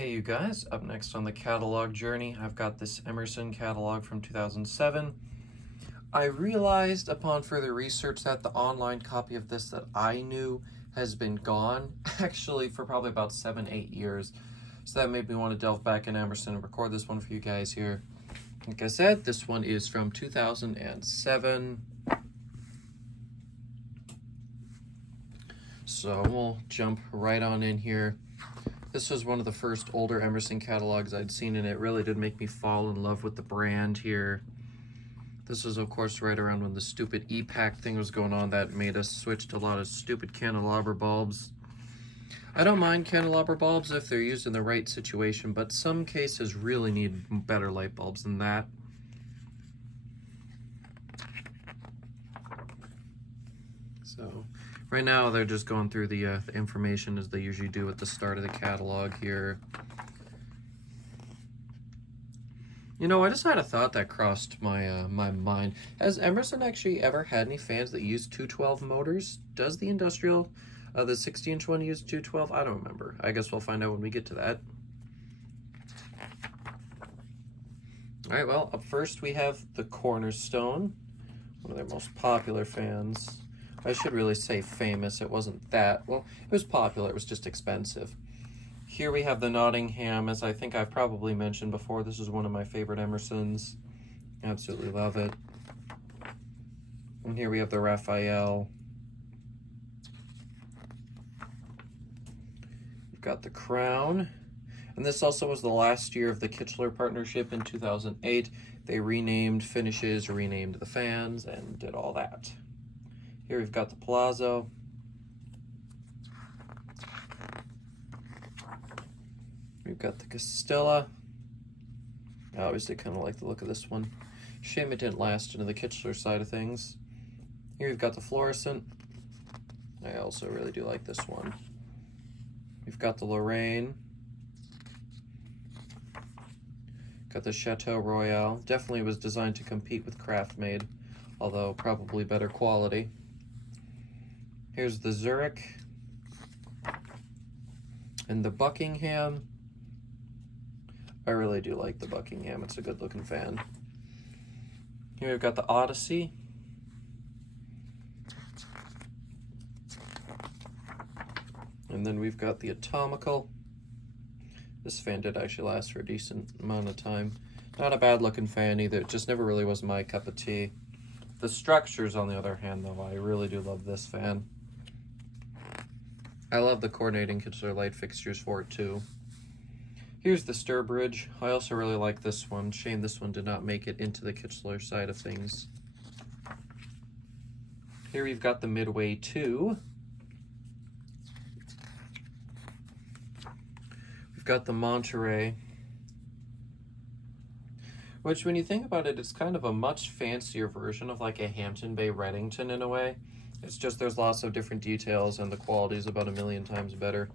Hey you guys, up next on the catalog journey, I've got this Emerson catalog from 2007. I realized upon further research that the online copy of this that I knew has been gone, actually for probably about 7-8 years. So that made me want to delve back in Emerson and record this one for you guys here. Like I said, this one is from 2007. So we'll jump right on in here. This was one of the first older Emerson catalogs I'd seen, and it really did make me fall in love with the brand here. This was, of course, right around when the stupid E-Pack thing was going on that made us switch to a lot of stupid candelabra bulbs. I don't mind candelabra bulbs if they're used in the right situation, but some cases really need better light bulbs than that. So right now they're just going through the information as they usually do at the start of the catalog here. You know, I just had a thought that crossed my my mind. Has Emerson actually ever had any fans that use 212 motors? Does the industrial, the 60-inch one use 212? I don't remember. I guess we'll find out when we get to that. All right, well, up first we have the Cornerstone, one of their most popular fans. I should really say famous. It wasn't that. Well, it was popular. It was just expensive. Here we have the Nottingham, as I think I've probably mentioned before. This is one of my favorite Emersons. Absolutely love it. And here we have the Raphael. We've got the Crown. And this also was the last year of the Kichler partnership in 2008. They renamed finishes, renamed the fans, and did all that. Here we've got the Palazzo. We've got the Castilla. I obviously kind of like the look of this one. Shame it didn't last into the Kichler side of things. Here we've got the Fluorescent. I also really do like this one. We've got the Lorraine. Got the Chateau Royale. Definitely was designed to compete with Craft Made, although probably better quality. Here's the Zurich. And the Buckingham. I really do like the Buckingham. It's a good looking fan. Here we've got the Odyssey. And then we've got the Atomical. This fan did actually last for a decent amount of time. Not a bad looking fan either. It just never really was my cup of tea. The structures, on the other hand, though, I really do love this fan. I love the coordinating Kichler light fixtures for it too. Here's the Sturbridge. I also really like this one. Shame this one did not make it into the Kichler side of things. Here we've got the Midway 2. We've got the Monterey, which when you think about it, it's kind of a much fancier version of like a Hampton Bay Reddington in a way. It's just there's lots of different details and the quality is about 1,000,000 times better.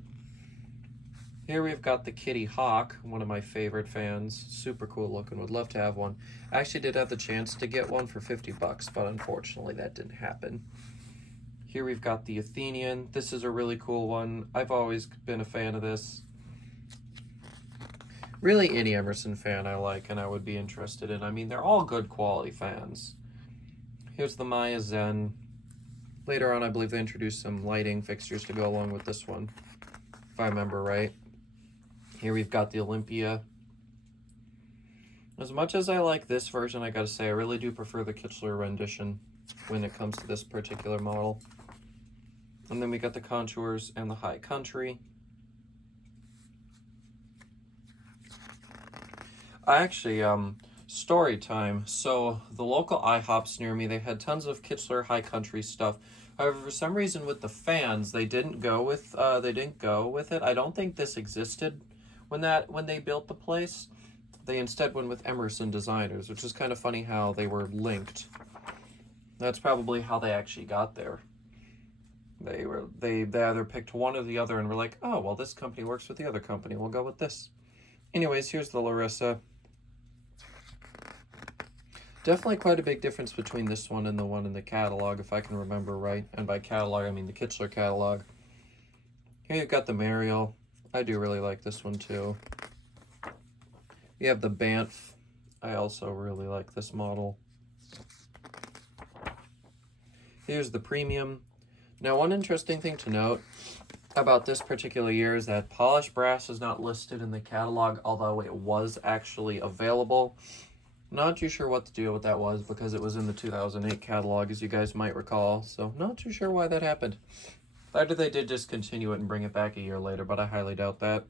Here we've got the Kitty Hawk, one of my favorite fans. Super cool looking, would love to have one. I actually did have the chance to get one for 50 bucks, but unfortunately that didn't happen. Here we've got the Athenian. This is a really cool one. I've always been a fan of this. Really any Emerson fan I like and I would be interested in. I mean, they're all good quality fans. Here's the Maya Zen. Later on, I believe they introduced some lighting fixtures to go along with this one, if I remember right. Here we've got the Olympia. As much as I like this version, I gotta say, I really do prefer the Kichler rendition when it comes to this particular model. And then we got the Contours and the High Country. I actually, story time. So the local IHOPs near me, they had tons of Kichler High Country stuff. However, for some reason with the fans, they didn't go with it. I don't think this existed when they built the place. They instead went with Emerson designers, which is kind of funny how they were linked. That's probably how they actually got there. They either picked one or the other and were like, oh, well, this company works with the other company. We'll go with this. Anyways, here's the Larissa. Definitely quite a big difference between this one and the one in the catalog, if I can remember right. And by catalog, I mean the Kichler catalog. Here you've got the Mariel. I do really like this one too. We have the Banff. I also really like this model. Here's the Premium. Now, one interesting thing to note about this particular year is that polished brass is not listed in the catalog, although it was actually available. Not too sure what the deal with that was because it was in the 2008 catalog, as you guys might recall, so not too sure why that happened. Either they did discontinue it and bring it back a year later, but I highly doubt that.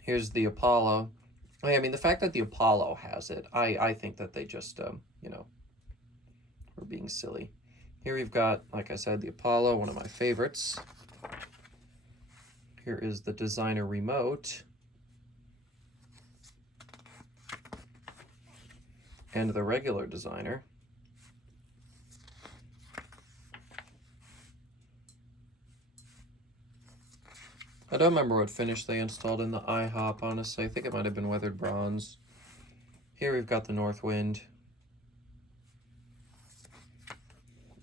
Here's the Apollo. I mean, the fact that the Apollo has it, I think that they just, you know, were being silly. Here we've got, like I said, the Apollo, one of my favorites. Here is the Designer Remote. And the regular Designer. I don't remember what finish they installed in the IHOP, honestly. I think it might have been weathered bronze. Here we've got the Northwind.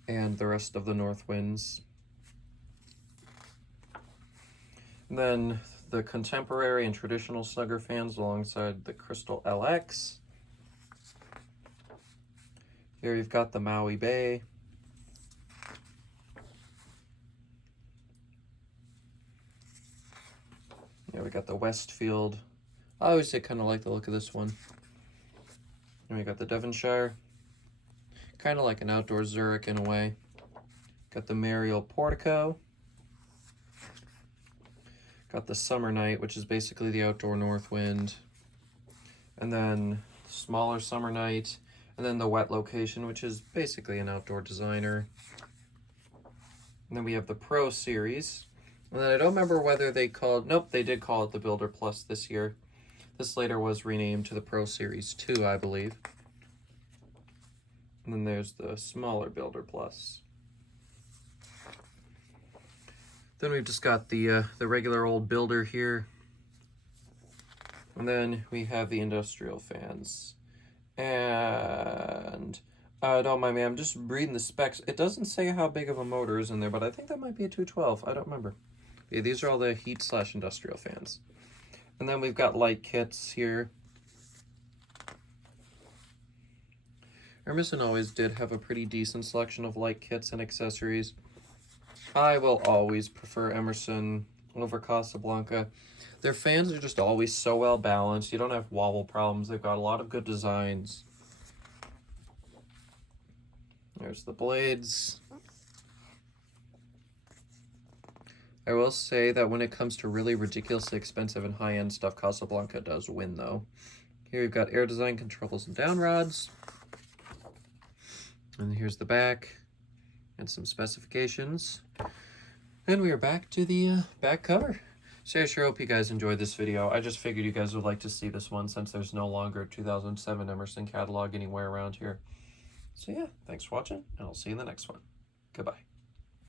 And the rest of the Northwinds. And then the contemporary and traditional Snugger fans alongside the Crystal LX. Here you've got the Maui Bay. Here we got the Westfield. I always kind of like the look of this one. And we got the Devonshire. Kind of like an outdoor Zurich in a way. Got the Mariel Portico. Got the Summer Night, which is basically the outdoor Northwind. And then the smaller Summer Night. And then the Wet Location, which is basically an outdoor Designer. And then we have the Pro Series. And then I don't remember whether they called... Nope, they did call it the Builder Plus this year. This later was renamed to the Pro Series 2, I believe. And then there's the smaller Builder Plus. Then we've just got the regular old Builder here. And then we have the Industrial Fans. And... don't mind me, I'm just reading the specs. It doesn't say how big of a motor is in there, but I think that might be a 212. I don't remember. Yeah, these are all the heat/industrial fans. And then we've got light kits here. Emerson always did have a pretty decent selection of light kits and accessories. I will always prefer Emerson over Casablanca. Their fans are just always so well balanced. You don't have wobble problems. They've got a lot of good designs. There's the blades. I will say that when it comes to really ridiculously expensive and high-end stuff, Casablanca does win, though. Here we've got air design controls and down rods. And here's the back and some specifications. And we are back to the back cover. So I sure hope you guys enjoyed this video. I just figured you guys would like to see this one since there's no longer a 2007 Emerson catalog anywhere around here. So yeah, thanks for watching, and I'll see you in the next one. Goodbye.